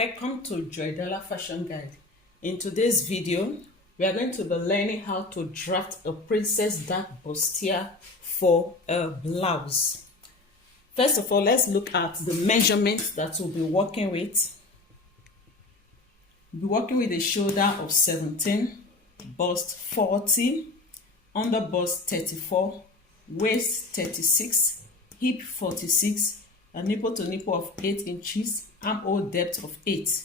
Welcome to Joydella Fashion Guide. In today's video, we are going to be learning how to draft a princess dark bustier for a blouse. First of all, let's look at the measurements that we'll be working with. We'll be working with a shoulder of 17, bust 40, under bust 34, waist 36, hip 46, a nipple to nipple of 8 inches, armhole depth of 8.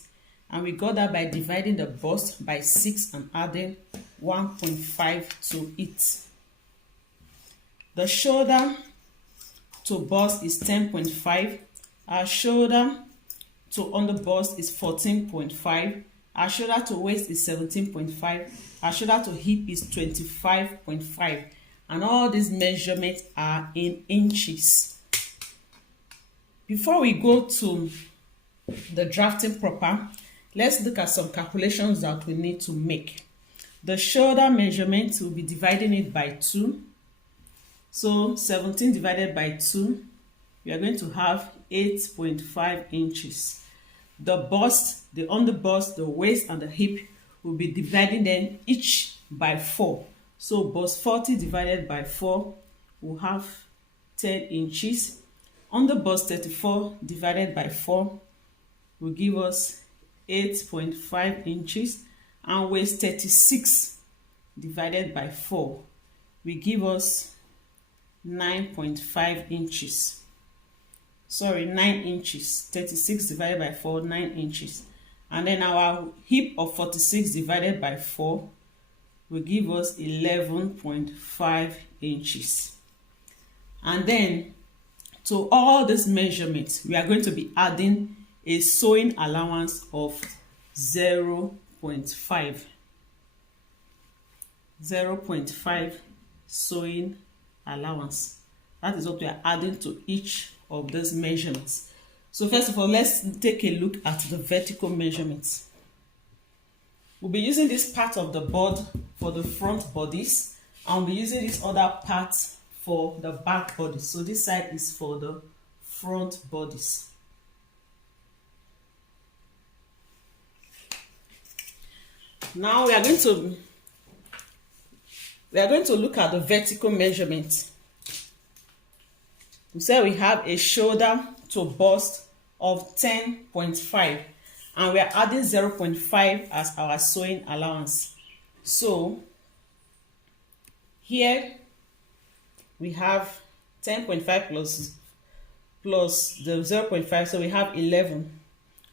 And we got that by dividing the bust by 6 and adding 1.5 to it. The shoulder to bust is 10.5. Our shoulder to under bust is 14.5. Our shoulder to waist is 17.5. Our shoulder to hip is 25.5. And all these measurements are in inches. Before we go to the drafting proper, let's look at some calculations that we need to make. The shoulder measurement, will be dividing it by 2. So 17 divided by 2, we are going to have 8.5 inches. The bust, the under bust, the waist, and the hip will be dividing them each by 4. So bust 40 divided by 4 will have 10 inches. Under bust 34 divided by 4 will give us 8.5 inches. And waist 36 divided by 4 will give us 9.5 inches. Sorry, 9 inches. 36 divided by 4, 9 inches. And then our hip of 46 divided by 4 will give us 11.5 inches. And then to all these measurements, we are going to be adding a sewing allowance of 0.5. 0.5 sewing allowance. That is what we are adding to each of those measurements. So first of all, let's take a look at the vertical measurements. We'll be using this part of the board for the front bodice, and we'll be using this other part for the back bodice. So this side is for the front bodice. Now we are going to look at the vertical measurement. We said we have a shoulder to bust of 10.5, and we are adding 0.5 as our sewing allowance. So here we have 10.5 plus the 0.5, so we have 11.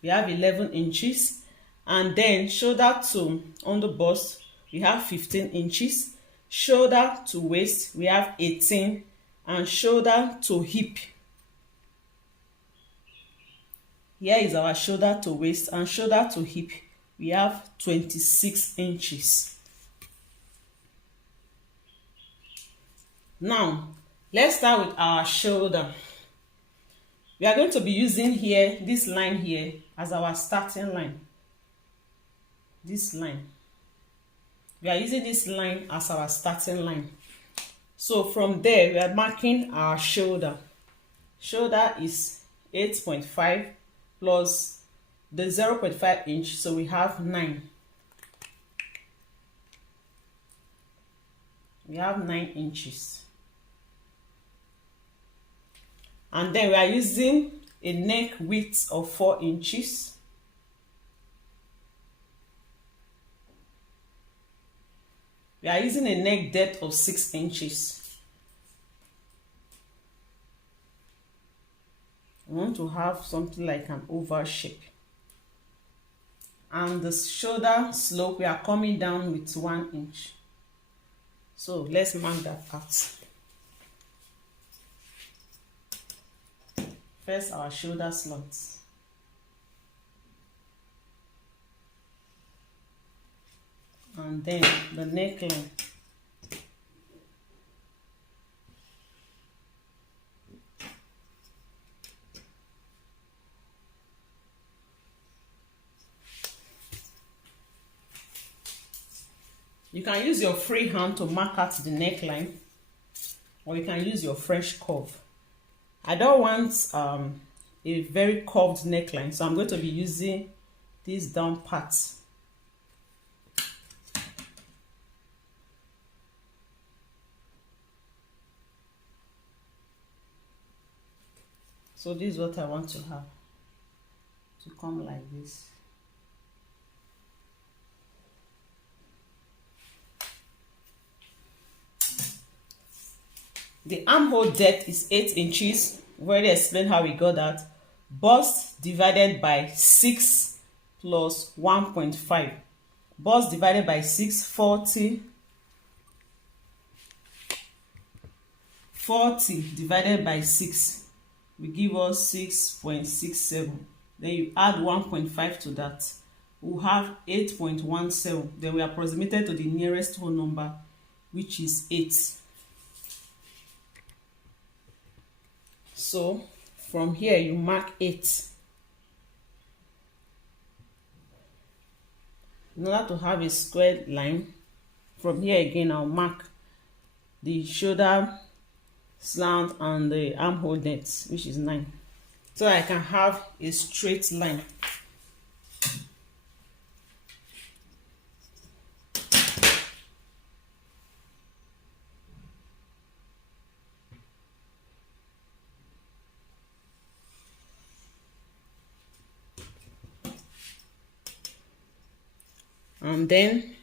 We have 11 inches. And then shoulder to under bust, we have 15 inches. Shoulder to waist, we have 18. And shoulder to hip, here is our shoulder to waist, and shoulder to hip, we have 26 inches. Now let's start with our shoulder. We are going to be using here this line here as our starting line. This line, we are using this line as our starting line. So from there we are marking our shoulder. Shoulder is 8.5 plus the 0.5 inch, so we have 9. We have 9 inches. And then we are using a neck width of 4 inches. We are using a neck depth of 6 inches. We want to have something like an oval shape. And the shoulder slope, we are coming down with 1 inch. So let's mark that out. First, our shoulder slots. And then the neckline. You can use your free hand to mark out the neckline, or you can use your French curve. I don't want a very curved neckline, so I'm going to be using this down part. So this is what I want to have, to come like this. The armhole depth is 8 inches. We've already explained how we got that. Bust divided by 6 plus 1.5. Bust divided by 6, 40. 40 divided by 6 will give us 6.67. Then you add 1.5 to that. We'll have 8.17. Then we approximated to the nearest whole number, which is 8. So from here you mark 8. In order to have a squared line, from here again I'll mark the shoulder slant and the armhole depth, which is 9, so I can have a straight line. And then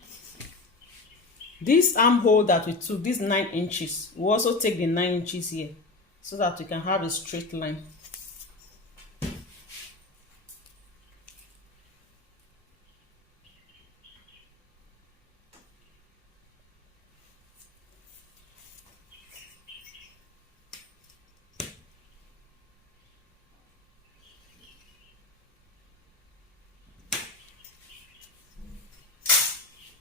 this armhole that we took, this 9 inches, we also take the 9 inches here so that we can have a straight line.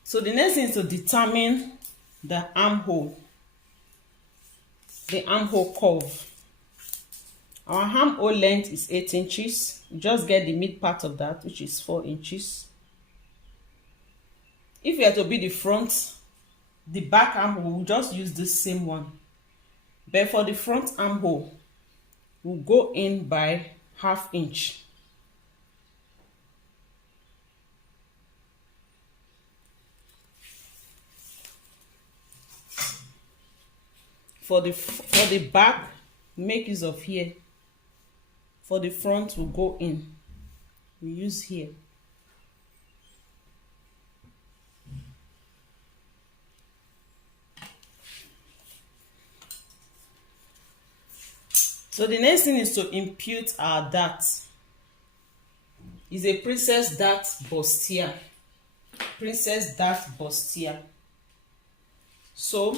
So the next thing is to determine the armhole curve. Our armhole length is 8 inches. You just get the mid part of that, which is 4 inches. If you are to be the front, the back armhole, we'll just use this same one. But for the front armhole, we'll go in by ½ inch. For the back, make use of here. For the front, we'll go in. We use here. So the next thing is to impute our dart. It's a princess dart bustier. Princess dart bustier. So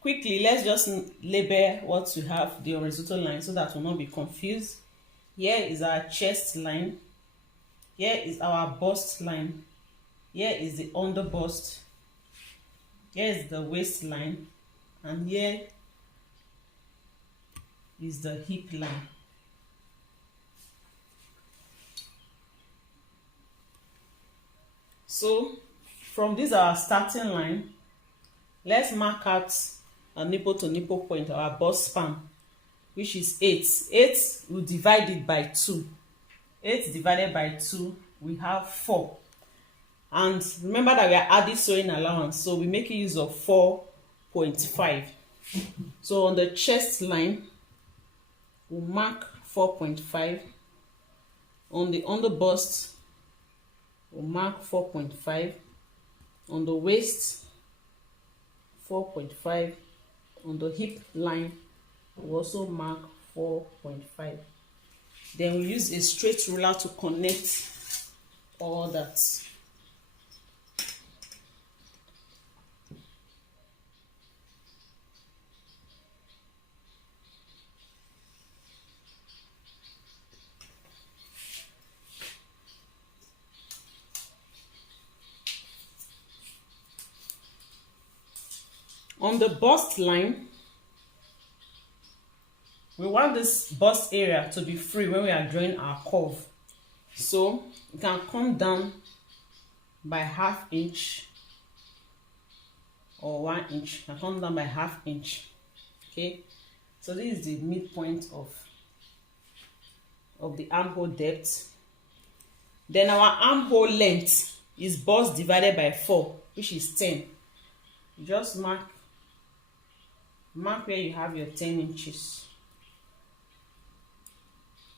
quickly, let's just label what we have, the horizontal line, so that we'll not be confused. Here is our chest line. Here is our bust line. Here is the under bust. Here is the waistline. And here is the hip line. So from this our starting line, let's mark out a nipple to nipple point, our bust span, which is 8. 8, we'll divide it by 2. 8 divided by 2, we have 4. And remember that we are adding sewing allowance, so we make use of 4.5. So on the chest line, we'll mark 4.5. On the under bust, we'll mark 4.5. On the waist, 4.5. On the hip line, we also mark 4.5. Then we use a straight ruler to connect all that. On the bust line, we want this bust area to be free when we are drawing our curve. So you can come down by ½ inch or 1 inch. You can come down by ½ inch. Okay, so this is the midpoint of the armhole depth. Then our armhole length is bust divided by 4, which is 10. You just mark where you have your 10 inches.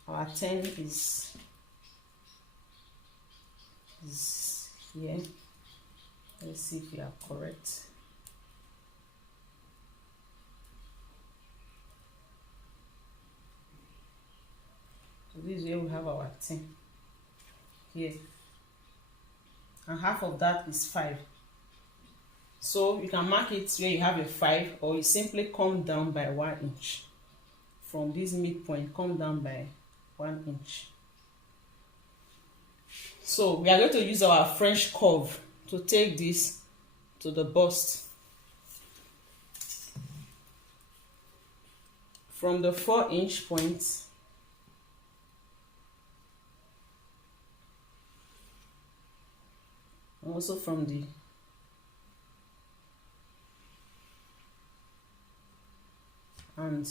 Our 10 is here. Let's see if we are correct. So this is where we have our 10 here, and half of that is 5. So you can mark it where you have a 5, or you simply come down by 1 inch. From this midpoint, come down by 1 inch. So we are going to use our French curve to take this to the bust. From the 4-inch point, and also from the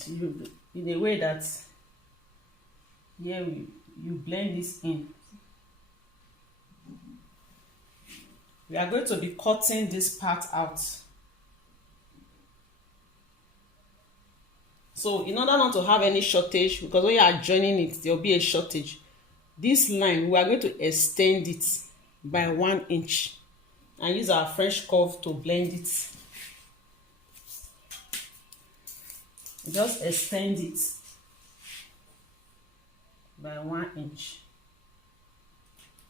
you in a way that here you blend this in. We are going to be cutting this part out. So in order not to have any shortage, because when you are joining it, there will be a shortage. This line, we are going to extend it by 1 inch and use our French curve to blend it. Just extend it by 1 inch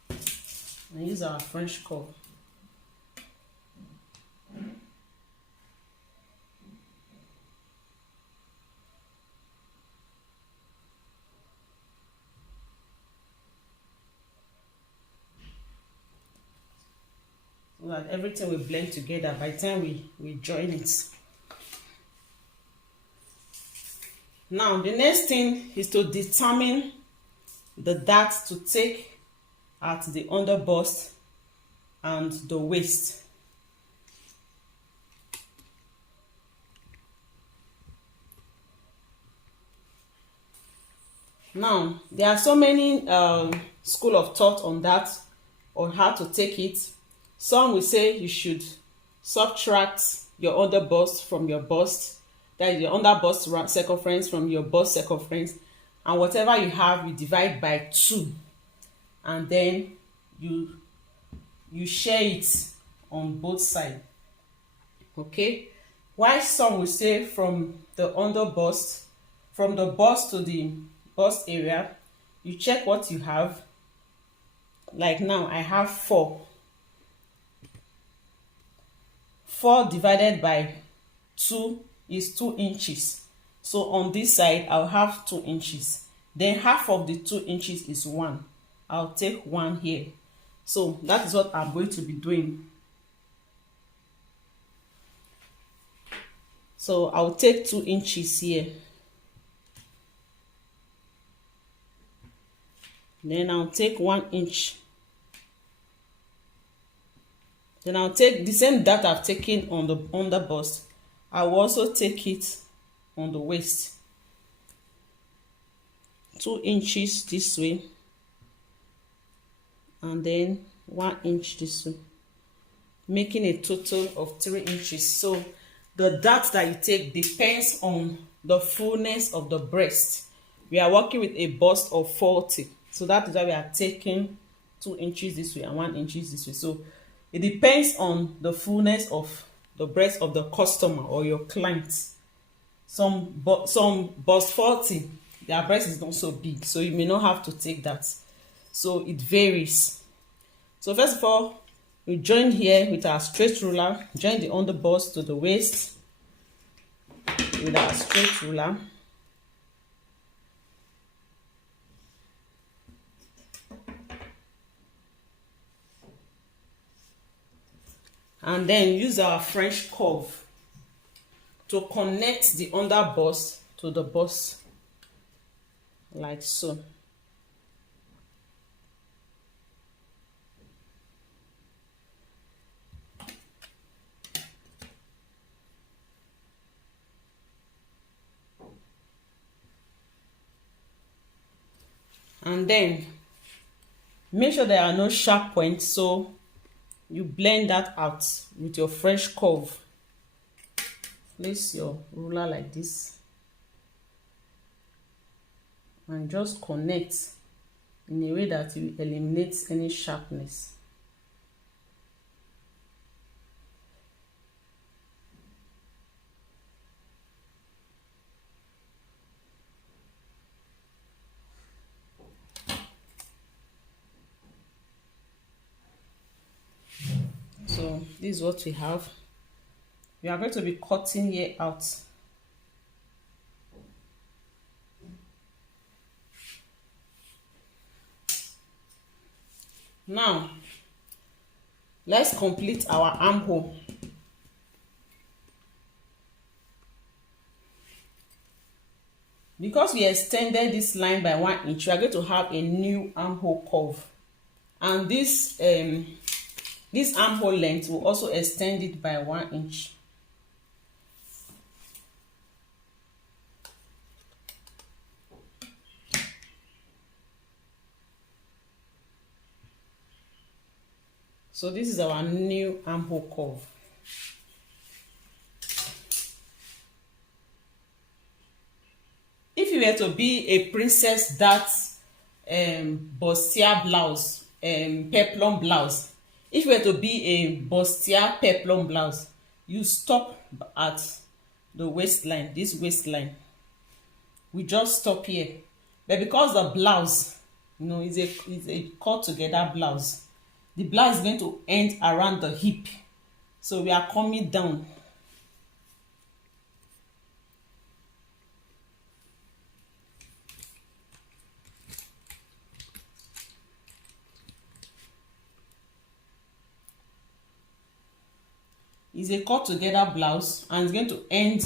and use our French curve. So that everything will blend together by the time we join it. Now the next thing is to determine the dart to take at the under bust and the waist. Now there are so many school of thought on that, on how to take it. Some will say you should subtract your under bust from your bust, that is your under bust circumference from your bust circumference, and whatever you have you divide by 2, and then you share it on both sides. Okay, while some will say from the under bust, from the bust to the bust area, you check what you have. Like now I have 4 divided by 2 is 2 inches. So on this side I'll have 2 inches. Then half of the 2 inches is 1. I'll take 1 here. So that is what I'm going to be doing. So I'll take 2 inches here. Then I'll take 1 inch. Then I'll take the same dart I've taken on the under bust. I will also take it on the waist. 2 inches this way, and then 1 inch this way, making a total of 3 inches. So the dart that you take depends on the fullness of the breast. We are working with a bust of 40, so that is why we are taking 2 inches this way and 1 inch this way. So it depends on the fullness of the breast of the customer or your client. Some bust 40, their breast is not so big, so you may not have to take that. So it varies. So first of all, we join here with our straight ruler, join the under bust to the waist with our straight ruler. And then use our French curve to connect the under bust to the bust, like so. And then Make sure there are no sharp points, so you blend that out with your fresh curve. Place your ruler like this and just connect in a way that you eliminate any sharpness. So this is what we have. We are going to be cutting here out. Now, let's complete our armhole. Because we extended this line by 1 inch, we are going to have a new armhole curve. And this armhole length will also extend it by 1 inch. So this is our new armhole curve. If you were to be a princess that bustier blouse, peplum blouse, if you were to be a bustier peplum blouse, you stop at the waistline, this waistline. We just stop here. But because the blouse, is a cut together blouse, the blouse is going to end around the hip. So we are coming down. It's a cut together blouse and it's going to end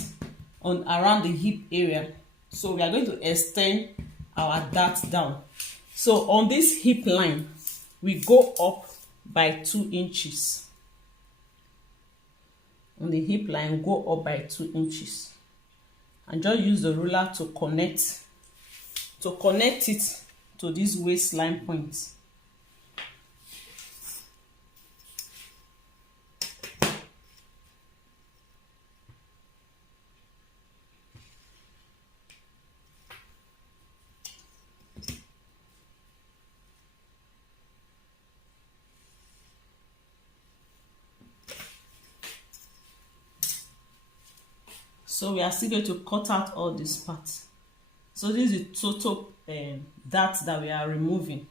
on around the hip area. So we are going to extend our dart down. So on this hip line, we go up by 2 inches. On the hip line, go up by 2 inches. And just use the ruler to connect it to this waistline point. So we are still going to cut out all these parts. So this is the total dart that we are removing.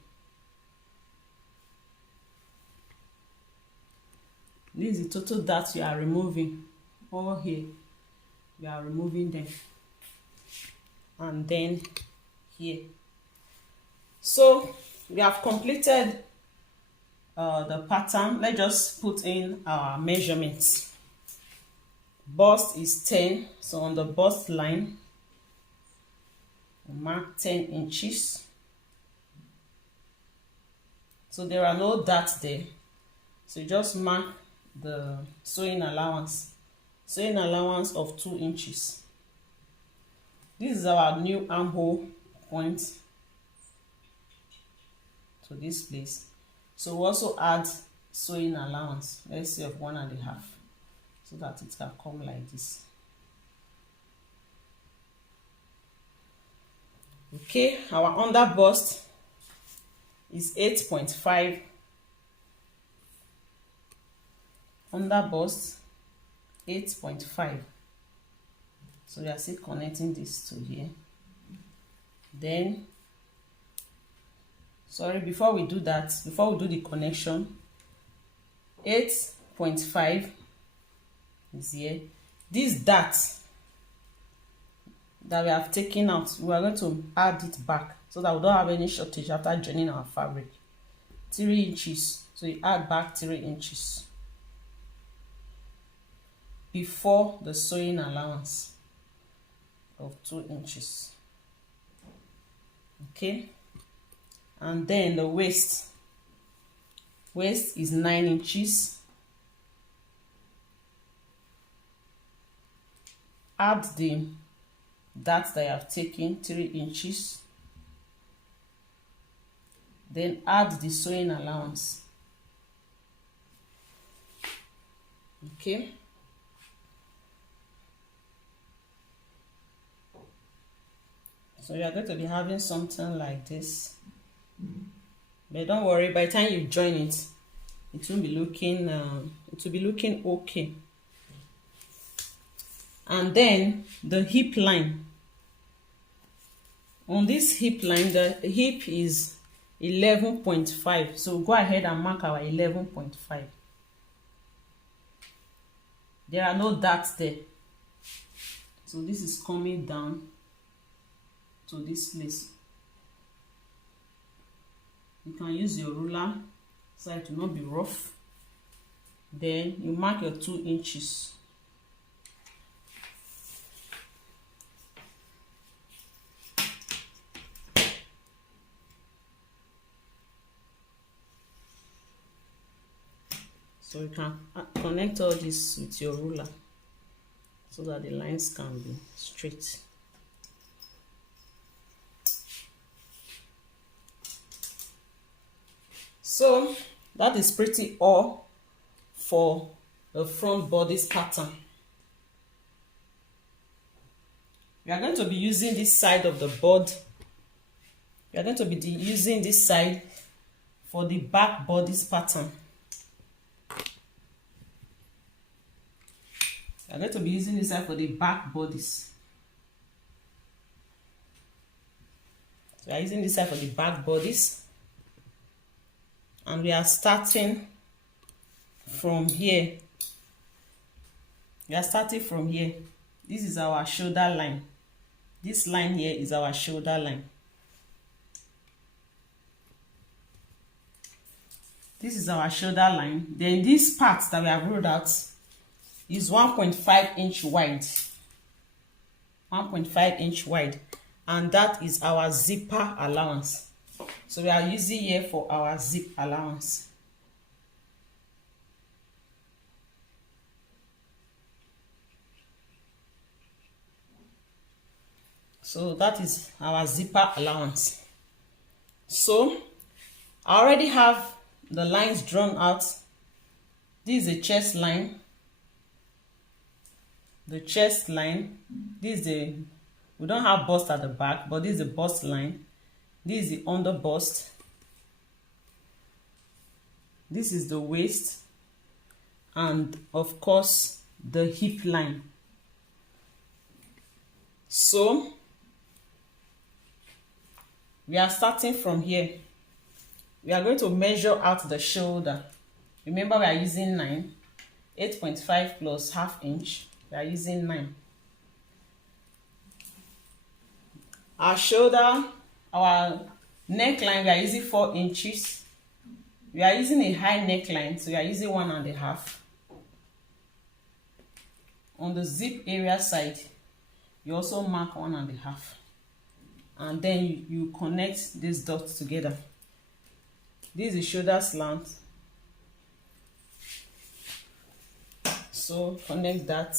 This is the total dart we are removing. All here, we are removing them. And then here. So we have completed the pattern. Let's just put in our measurements. Bust is 10, so on the bust line, mark 10 inches. So there are no darts there, so you just mark the sewing allowance of 2 inches. This is our new armhole point to this place. So we also add sewing allowance, let's say of 1.5. So that it can come like this. Okay, our under bust is 8.5. Under bust 8.5. So we are still connecting this to here. Then, before we do the connection, 8.5 is here. This dart that we have taken out, we are going to add it back so that we don't have any shortage after joining our fabric. 3 inches, so you add back 3 inches before the sewing allowance of 2 inches. Okay, and then the waist is 9 inches. Add the dart that I have taken, 3 inches. then add the sewing allowance. Okay, so you are going to be having something like this, but don't worry, by the time you join it, it will be looking okay. And then the hip line, on this hip line, the hip is 11.5, so go ahead and mark our 11.5. There are no dots there, so this is coming down to this place. You can use your ruler so it will not be rough. Then you mark your 2 inches. So you can connect all this with your ruler so that the lines can be straight. So that is pretty all for the front bodice pattern. We are going to be using this side of the board. We are going to be using this side for the back bodice pattern. I'm going to be using this side for the back bodice. So we are using this side for the back bodice. And we are starting from here. We are starting from here. This is our shoulder line. This line here is our shoulder line. This is our shoulder line. Then this part that we have rolled out is 1.5 inch wide. 1.5 inch wide. And that is our zipper allowance. So we are using here for our zip allowance. So that is our zipper allowance. So I already have the lines drawn out. This is a chest line. The chest line. This is we don't have bust at the back, but this is the bust line. This is the under bust. This is the waist. And of course, the hip line. So we are starting from here. We are going to measure out the shoulder. Remember, we are using 9. 8.5 plus half inch. We are using 9. Our shoulder, our neckline, we are using 4 inches. We are using a high neckline, so we are using 1.5. On the zip area side, you also mark 1.5. And then you connect these dots together. This is shoulder slant. So connect that.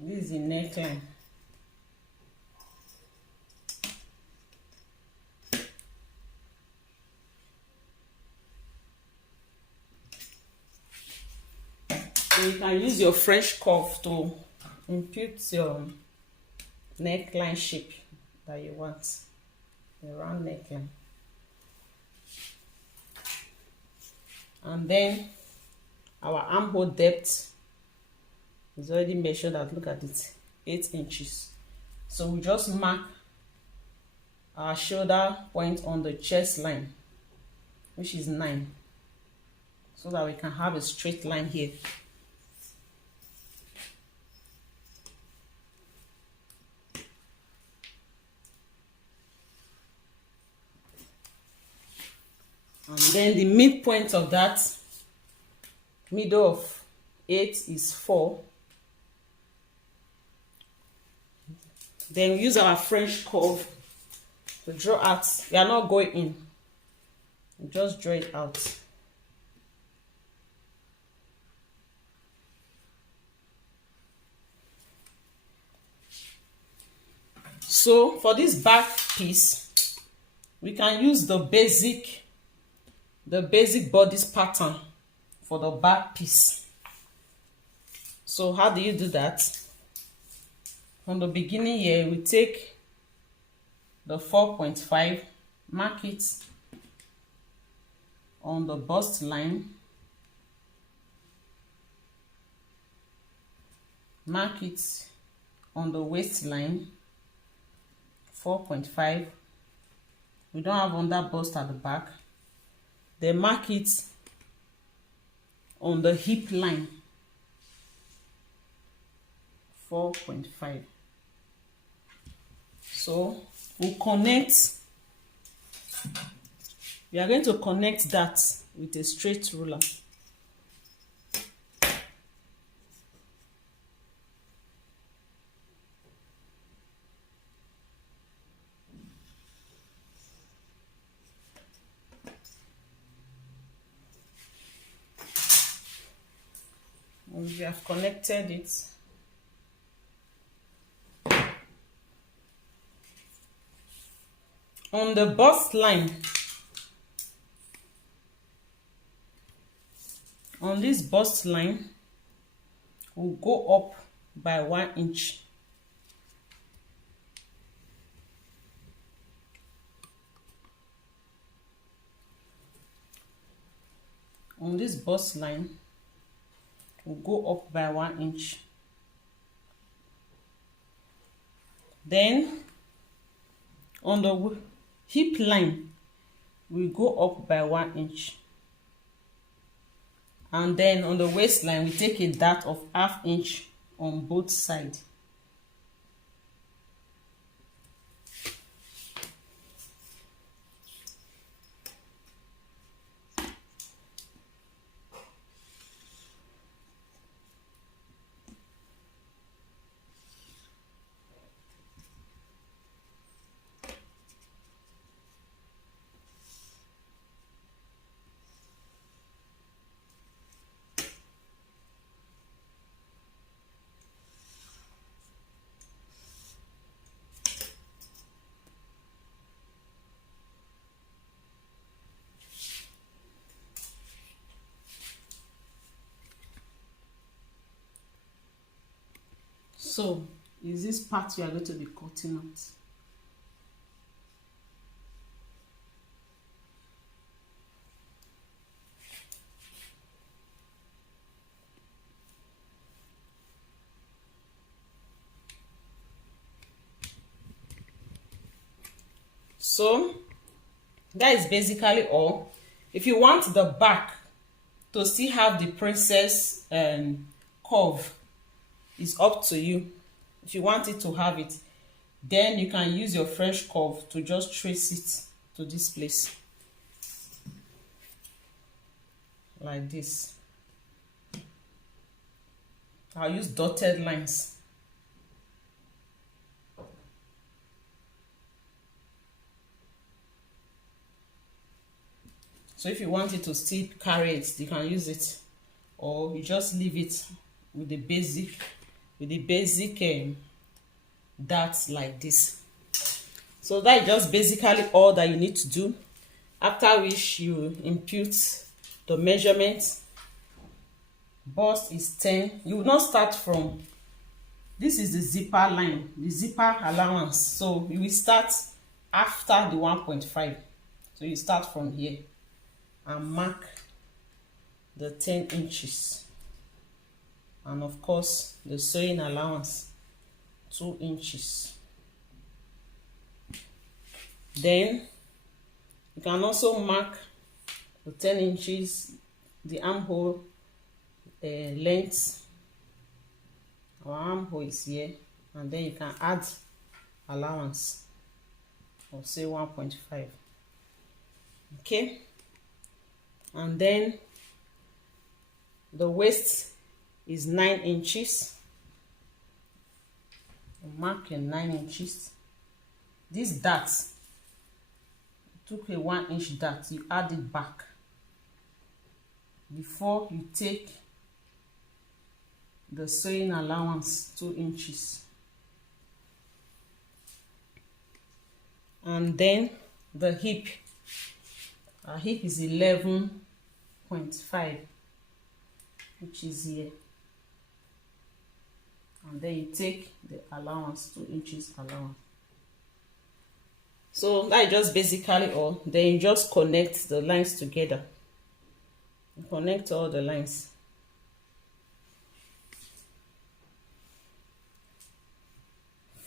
This is the neckline. So you can use your French curve to impute your neckline shape that you want. The round neckline. And then our armhole depth is already measured out. Look at it, 8 inches. So we just mark our shoulder point on the chest line, which is 9, so that we can have a straight line here. And then the midpoint of that, middle of 8 is 4. Then we use our French curve to draw out. We are not going in. We just draw it out. So for this back piece, we can use the basic bodice pattern for the back piece. So how do you do that? From the beginning here, we take the 4.5, mark it on the bust line, mark it on the waistline, 4.5. We don't have under bust at the back. Then mark it on the hip line, 4.5. So we are going to connect that with a straight ruler. And we have connected it. On the bust line, on this bust line, we'll go up by 1 inch. On this bust line, we'll go up by 1 inch. Then on the hip line, we go up by 1 inch. And then on the waistline, we take a dart of ½ inch on both sides. So is this part you are going to be cutting out. So that is basically all. If you want the back to still have the princess curve, it's up to you. If you want it to have it, then you can use your French curve to just trace it to this place like this. I'll use dotted lines. So if you want it to still carry it, you can use it, or you just leave it with the basic darts like this. So that is just basically all that you need to do, after which you impute the measurement. Bust is 10. You will not start from, this is the zipper line, the zipper allowance, so you will start after the 1.5. so you start from here and mark the 10 inches, and of course the sewing allowance 2 inches. Then you can also mark the 10 inches, the armhole length. Our armhole is here, and then you can add allowance of say 1.5. Okay, and then the waist is 9 inches. Mark your 9 inches. This dart, took a 1 inch dart, you add it back before you take the sewing allowance 2 inches. And then the hip, our hip is 11.5, which is here. And then you take the allowance, 2 inches allowance. So that is just basically all. Then you just connect the lines together. You connect all the lines.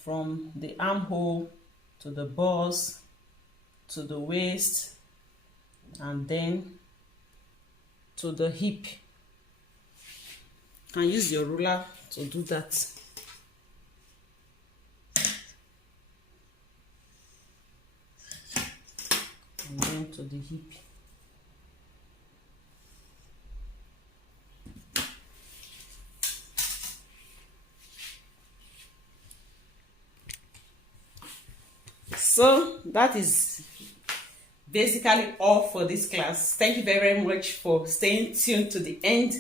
From the armhole to the bust to the waist and then to the hip. You can use your ruler to do that. And then to the hip. So that is basically all for this class. Thank you very, very much for staying tuned to the end.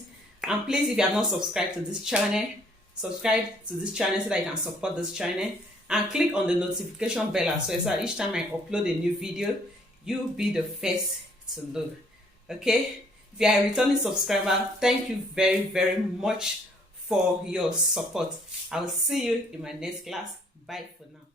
And please, if you are not subscribed to this channel, subscribe to this channel so that you can support this channel. And click on the notification bell as well, so each time I upload a new video, you'll be the first to know. Okay? If you are a returning subscriber, thank you very, very much for your support. I will see you in my next class. Bye for now.